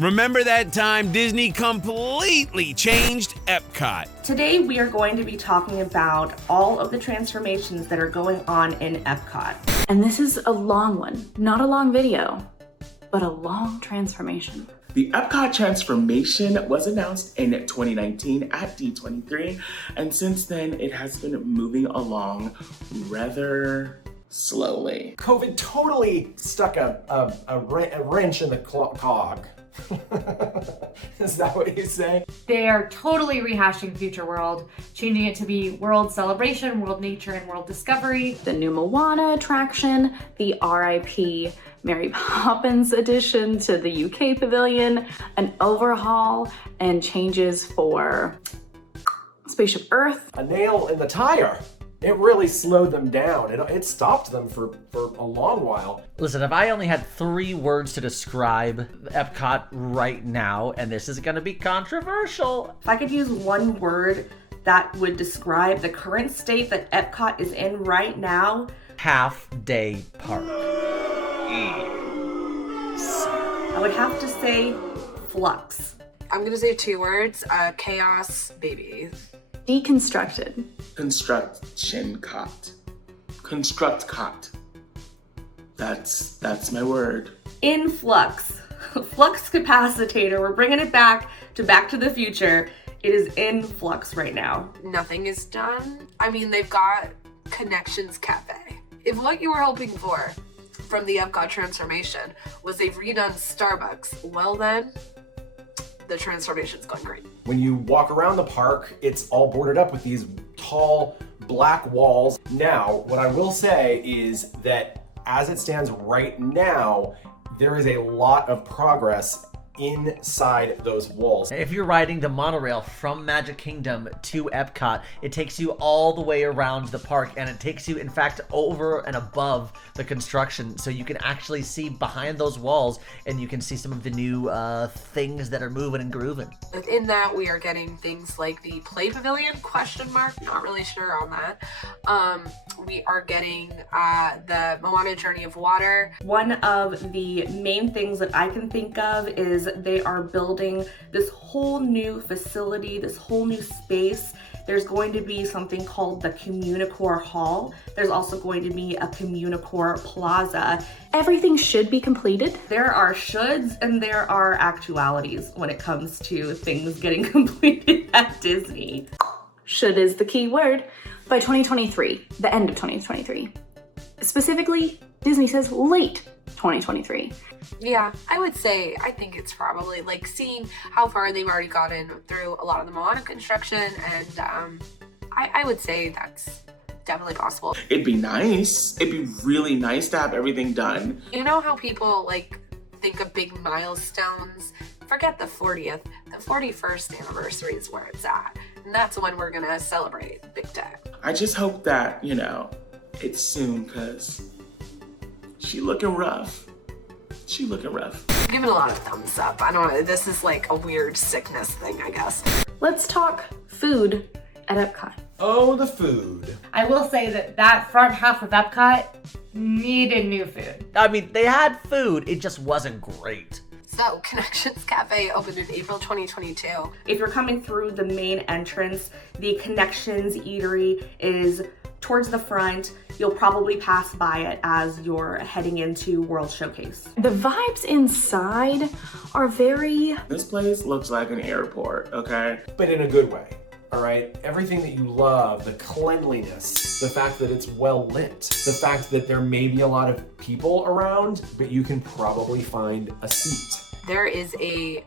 Remember that time Disney completely changed Epcot? Today we are going to be talking about all of the transformations that are going on in Epcot. And this is a long one, not a long video, but a long transformation. The Epcot Transformation was announced in 2019 at D23, and since then it has been moving along rather slowly. COVID totally stuck a wrench in the cog. Is that what you say? They are totally rehashing Future World, changing it to be World Celebration, World Nature, and World Discovery. The new Moana attraction, the RIP Mary Poppins addition to the UK Pavilion, an overhaul, and changes for Spaceship Earth. A nail in the tire. It really slowed them down. It stopped them for a long while. Listen, if I only had 3 words to describe Epcot right now, and this is going to be controversial. If I could use one word that would describe the current state that Epcot is in right now. Half-day park. I would have to say flux. I'm going to say 2 words, chaos baby. Deconstructed. Construction cot. Construct cot. That's my word. In flux. Flux capacitor. We're bringing it back to the Future. It is in flux right now. Nothing is done. I mean, they've got Connections Cafe. If what you were hoping for from the Epcot Transformation was they've redone Starbucks, well then, the transformation's going great. When you walk around the park, it's all boarded up with these tall black walls. Now, what I will say is that as it stands right now, there is a lot of progress inside those walls. If you're riding the monorail from Magic Kingdom to Epcot, it takes you all the way around the park, and it takes you, in fact, over and above the construction, so you can actually see behind those walls, and you can see some of the new things that are moving and grooving. Within that, we are getting things like the Play Pavilion, ? Not really sure on that. We are getting the Moana Journey of Water. One of the main things that I can think of is they are building this whole new facility, this whole new space. There's going to be something called the Communicore Hall. There's also going to be a Communicore Plaza. Everything should be completed. There are shoulds and there are actualities when it comes to things getting completed at Disney. Should is the key word. By 2023, the end of 2023. Specifically, Disney says late 2023. Yeah, I think it's probably like seeing how far they've already gotten through a lot of the Moana construction, and I would say that's definitely possible. It'd be nice. It'd be really nice to have everything done. You know how people think of big milestones? Forget the 40th. The 41st anniversary is where it's at. And that's when we're gonna celebrate big time. I just hope that, it's soon, because she looking rough. She looking rough. I'm giving a lot of thumbs up. I don't know, this is like a weird sickness thing, I guess. Let's talk food at Epcot. Oh, the food. I will say that front half of Epcot needed new food. I mean, they had food, it just wasn't great. So, Connections Cafe opened in April 2022. If you're coming through the main entrance, the Connections Eatery is towards the front. You'll probably pass by it as you're heading into World Showcase. The vibes inside are very... This place looks like an airport, okay? But in a good way, all right? Everything that you love, the cleanliness, the fact that it's well lit, the fact that there may be a lot of people around, but you can probably find a seat. There is a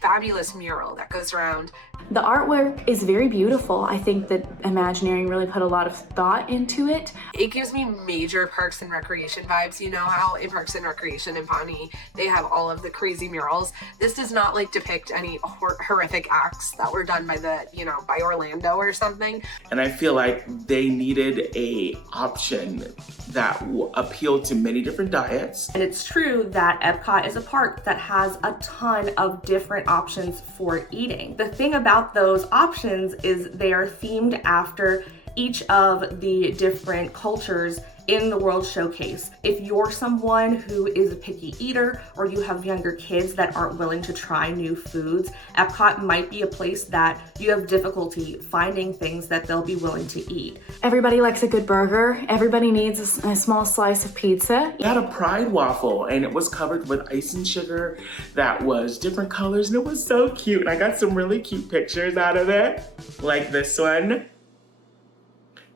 fabulous mural that goes around. The artwork is very beautiful. I think that Imagineering really put a lot of thought into it. It gives me major Parks and Recreation vibes. You know how in Parks and Recreation in Pawnee, they have all of the crazy murals. This does not depict any horrific acts that were done by by Orlando or something. And I feel like they needed a option that appealed to many different diets. And it's true that Epcot is a park that has a ton of different options for eating. The thing about those options is they are themed after each of the different cultures in the World Showcase. If you're someone who is a picky eater or you have younger kids that aren't willing to try new foods, Epcot might be a place that you have difficulty finding things that they'll be willing to eat. Everybody likes a good burger. Everybody needs a small slice of pizza. I had a Pride waffle and it was covered with ice and sugar that was different colors and it was so cute. And I got some really cute pictures out of it, like this one.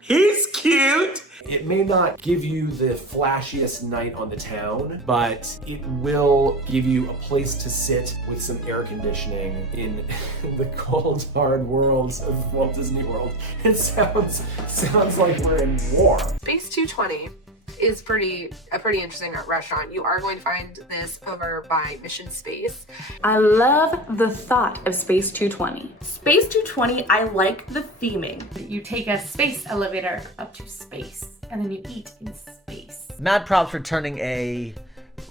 He's cute. It may not give you the flashiest night on the town, but it will give you a place to sit with some air conditioning in the cold, hard worlds of Walt Disney World. It sounds like we're in war. Space 220 is a pretty interesting restaurant. You are going to find this over by Mission Space. I love the thought of Space 220. Space 220, I like the theming. You take a space elevator up to space, and then you eat in space. Mad props for turning a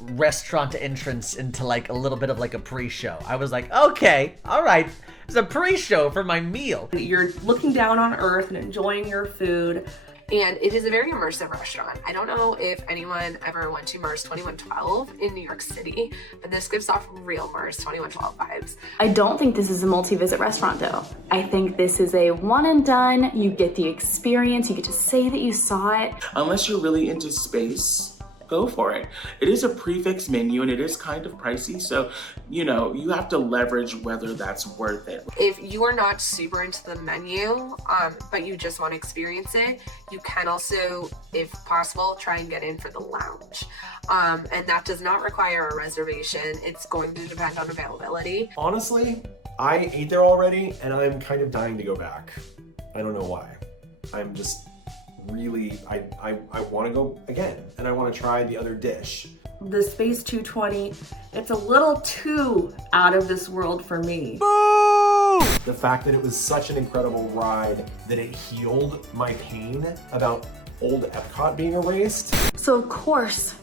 restaurant entrance into like a little bit of like a pre-show. I was like, okay, all right, it's a pre-show for my meal. You're looking down on Earth and enjoying your food. And it is a very immersive restaurant. I don't know if anyone ever went to Mars 2112 in New York City, but this gives off real Mars 2112 vibes. I don't think this is a multi-visit restaurant though. I think this is a one and done. You get the experience, you get to say that you saw it. Unless you're really into space, go for it. It is a prefix menu and it is kind of pricey, so you know, you have to leverage whether that's worth it. If you are not super into the menu, but you just want to experience it, you can also, if possible, try and get in for the lounge. And that does not require a reservation. It's going to depend on availability. Honestly, I ate there already and I'm kind of dying to go back. I don't know why. I'm just really, I want to go again and I want to try the other dish. The Space 220, it's a little too out of this world for me. The fact that it was such an incredible ride that it healed my pain about old Epcot being erased. So of course,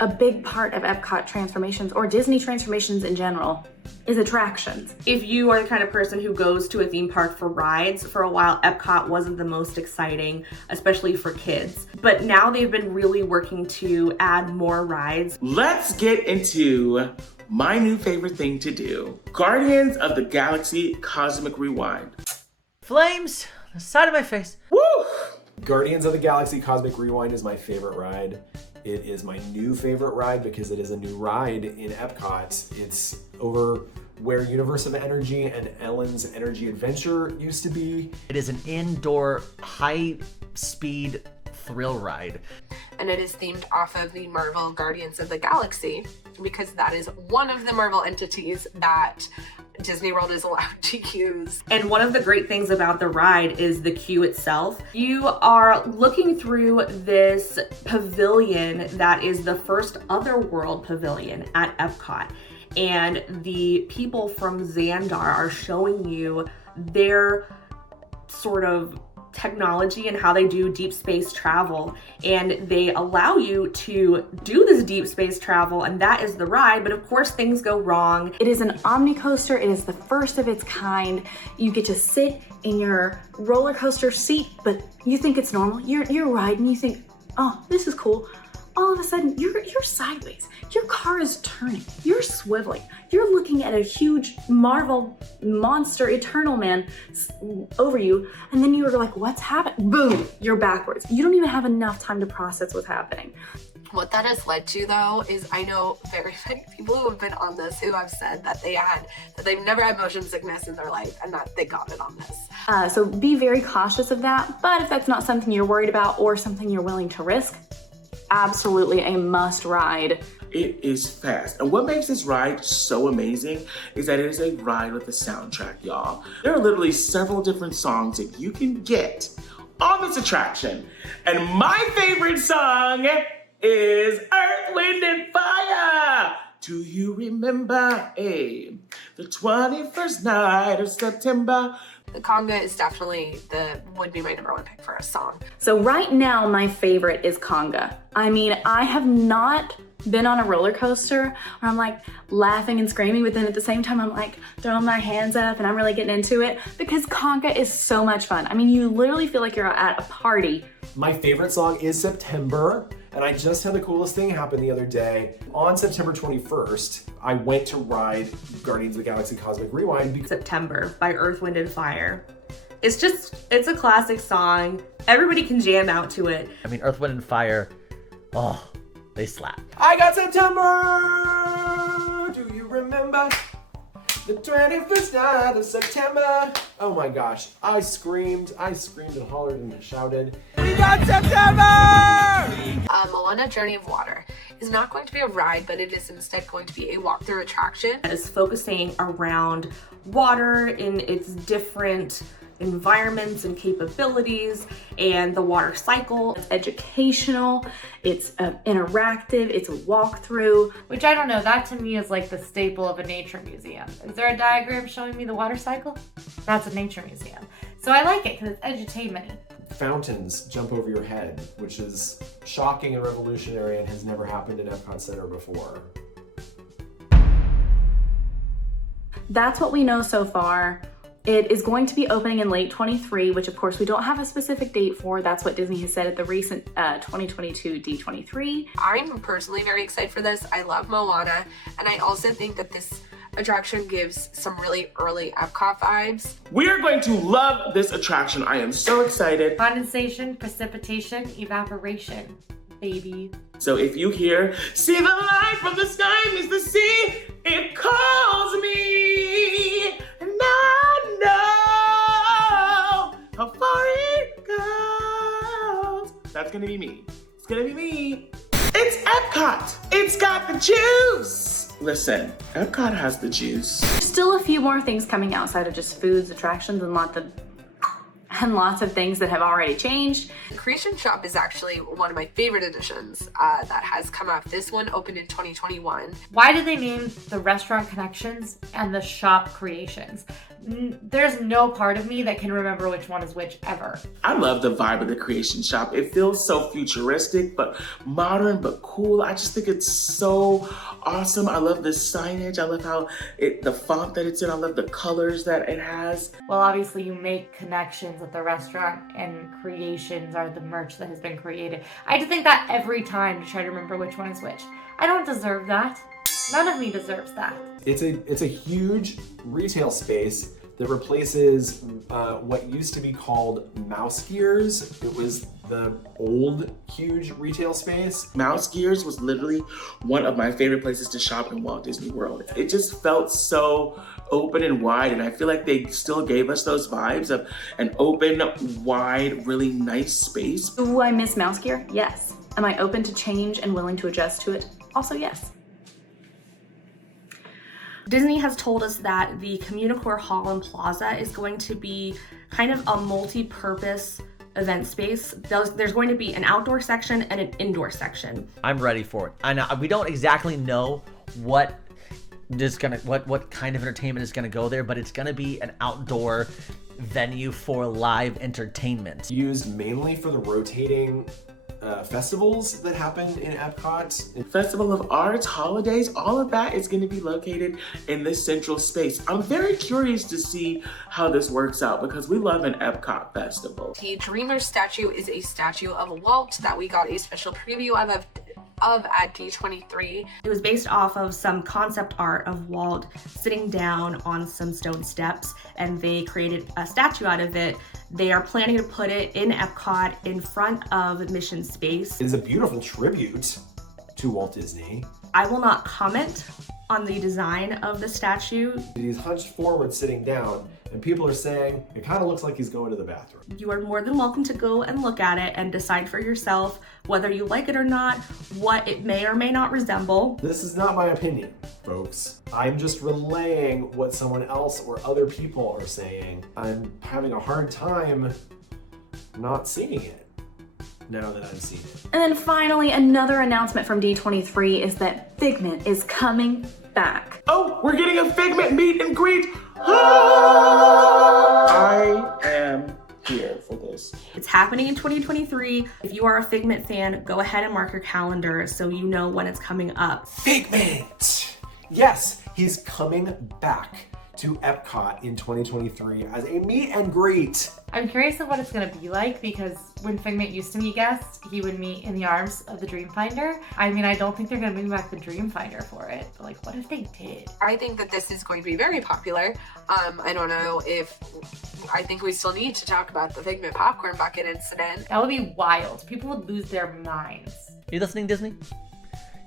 a big part of Epcot transformations or Disney transformations in general is attractions. If you are the kind of person who goes to a theme park for rides, for a while Epcot wasn't the most exciting, especially for kids. But now they've been really working to add more rides. Let's get into my new favorite thing to do. Guardians of the Galaxy Cosmic Rewind. Flames, the side of my face. Woo! Guardians of the Galaxy Cosmic Rewind is my favorite ride. It is my new favorite ride because it is a new ride in Epcot. It's over where Universe of Energy and Ellen's Energy Adventure used to be. It is an indoor, high-speed thrill ride. And it is themed off of the Marvel Guardians of the Galaxy because that is one of the Marvel entities that Disney World is allowed to use. And one of the great things about the ride is the queue itself. You are looking through this pavilion that is the first Otherworld pavilion at Epcot. And the people from Xandar are showing you their sort of technology and how they do deep space travel, and they allow you to do this deep space travel, and that is the ride. But of course things go wrong. It is an omni coaster. It is the first of its kind. You get to sit in your roller coaster seat, but you think it's normal. You're riding, you think, oh, this is cool. All of a sudden you're sideways. Your car is turning. You're swiveling. You're looking at a huge Marvel monster Eternal Man over you, and then you're like, what's happening? Boom, you're backwards. You don't even have enough time to process what's happening. What that has led to, though, is I know very many people who have been on this who have said that they've never had motion sickness in their life and that they got it on this. So be very cautious of that. But if that's not something you're worried about or something you're willing to risk, absolutely a must ride. It is fast. And what makes this ride so amazing is that it is a ride with a soundtrack, y'all. There are literally several different songs that you can get on this attraction. And my favorite song is Earth, Wind, and Fire. Do you remember, the 21st night of September? the conga is definitely would be my number one pick for a song. So right now, my favorite is conga. I mean, I have not been on a roller coaster where I'm like laughing and screaming, but then at the same time, I'm like throwing my hands up and I'm really getting into it because conga is so much fun. I mean, you literally feel like you're at a party. My favorite song is September, and I just had the coolest thing happen the other day. On September 21st, I went to ride Guardians of the Galaxy Cosmic Rewind. September by Earth, Wind & Fire. It's a classic song. Everybody can jam out to it. I mean, Earth, Wind, and Fire, oh, they slap. I got September! Do you remember? The 21st night of September. Oh my gosh, I screamed and hollered and shouted. We got September! Moana Journey of Water is not going to be a ride, but it is instead going to be a walkthrough attraction. It's focusing around water in its different environments and capabilities and the water cycle. It's educational, it's interactive, it's a walkthrough. Which I don't know, that to me is like the staple of a nature museum. Is there a diagram showing me the water cycle? That's a nature museum. So I like it because it's edutainment-y. Fountains jump over your head, which is shocking and revolutionary and has never happened in Epcot Center before. That's what we know so far. It is going to be opening in late 23, which of course we don't have a specific date for. That's what Disney has said at the recent 2022 D23. I'm personally very excited for this. I love Moana, and I also think that this attraction gives some really early Epcot vibes. We are going to love this attraction. I am so excited. Condensation, precipitation, evaporation, baby. So if you hear, see the light from the sky meets the sea, it calls me, and I know how far it goes. That's gonna be me. It's gonna be me. It's Epcot. It's got the juice. Listen, Epcot has the juice. Still a few more things coming outside of just foods, attractions, and lots of things that have already changed. The Creation Shop is actually one of my favorite additions that has come up. This one opened in 2021. Why did they name the restaurant Connections and the shop Creations? There's no part of me that can remember which one is which ever. I love the vibe of the Creation Shop. It feels so futuristic, but modern, but cool. I just think it's so awesome. I love the signage. I love how the font that it's in. I love the colors that it has. Well, obviously you make connections at the restaurant and creations are the merch that has been created. I have to think that every time to try to remember which one is which. I don't deserve that. None of me deserves that. It's a huge retail space that replaces what used to be called Mouse Gears. It was the old huge retail space. Mouse Gears was literally one of my favorite places to shop in Walt Disney World. It just felt so open and wide, and I feel like they still gave us those vibes of an open, wide, really nice space. Do I miss Mouse Gear? Yes. Am I open to change and willing to adjust to it? Also, yes. Disney has told us that the Communicore Hall and Plaza is going to be kind of a multi-purpose event space. There's going to be an outdoor section and an indoor section. I'm ready for it. I know we don't exactly know what kind of entertainment is gonna go there, but it's gonna be an outdoor venue for live entertainment. Used mainly for the rotating festivals that happen in Epcot. Festival of Arts, holidays, all of that is going to be located in this central space. I'm very curious to see how this works out because we love an Epcot festival. The Dreamer statue is a statue of Walt that we got a special preview of at D23. It was based off of some concept art of Walt sitting down on some stone steps, and they created a statue out of it. They are planning to put it in Epcot in front of Mission Space. It is a beautiful tribute to Walt Disney. I will not comment on the design of the statue. He's hunched forward sitting down, and people are saying it kind of looks like he's going to the bathroom. You are more than welcome to go and look at it and decide for yourself whether you like it or not, what it may or may not resemble. This is not my opinion, folks. I'm just relaying what someone else or other people are saying. I'm having a hard time not seeing it now that I've seen it. And then finally, another announcement from D23 is that Figment is coming back. Oh, we're getting a Figment meet and greet. I I am here for this. It's happening in 2023. If you are a Figment fan, go ahead and mark your calendar so you know when it's coming up. Figment! Yes, he's coming back to Epcot in 2023 as a meet and greet. I'm curious of what it's going to be like because when Figment used to meet guests, he would meet in the arms of the Dreamfinder. I mean, I don't think they're going to bring back the Dreamfinder for it, but like, what if they did? I think that this is going to be very popular. I don't know if, I think we still need to talk about the Figment popcorn bucket incident. That would be wild. People would lose their minds. Are you listening, Disney? You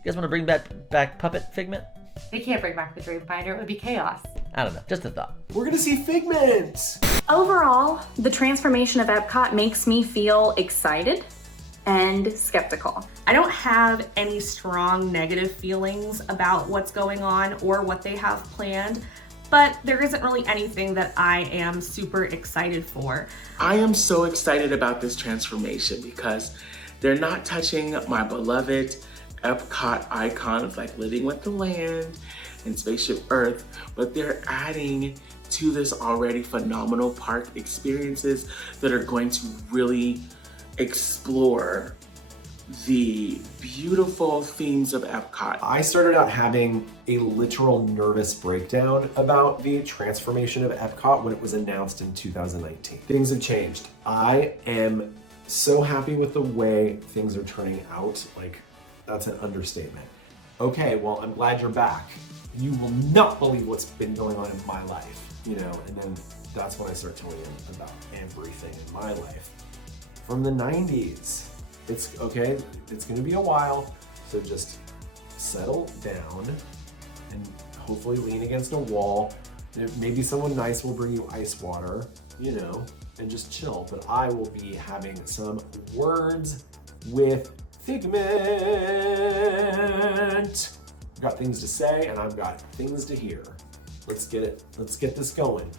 guys want to bring back Puppet Figment? They can't bring back the Dreamfinder. It would be chaos. I don't know, just a thought. We're gonna see Figment! Overall, the transformation of Epcot makes me feel excited and skeptical. I don't have any strong negative feelings about what's going on or what they have planned, but there isn't really anything that I am super excited for. I am so excited about this transformation because they're not touching my beloved Epcot icons like Living with the Land and Spaceship Earth, but they're adding to this already phenomenal park experiences that are going to really explore the beautiful themes of Epcot. I started out having a literal nervous breakdown about the transformation of Epcot when it was announced in 2019. Things have changed. I am so happy with the way things are turning out. Like, that's an understatement. Okay, well, I'm glad you're back. You will not believe what's been going on in my life, you know, and then that's when I start telling you about everything in my life. From the 90s. It's okay, it's gonna be a while, so just settle down and hopefully lean against a wall. Maybe someone nice will bring you ice water, you know, and just chill. But I will be having some words with Figment. I've got things to say and I've got things to hear. Let's get it. Let's get this going.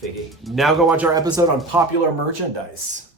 Figgy. Now go watch our episode on popular merchandise.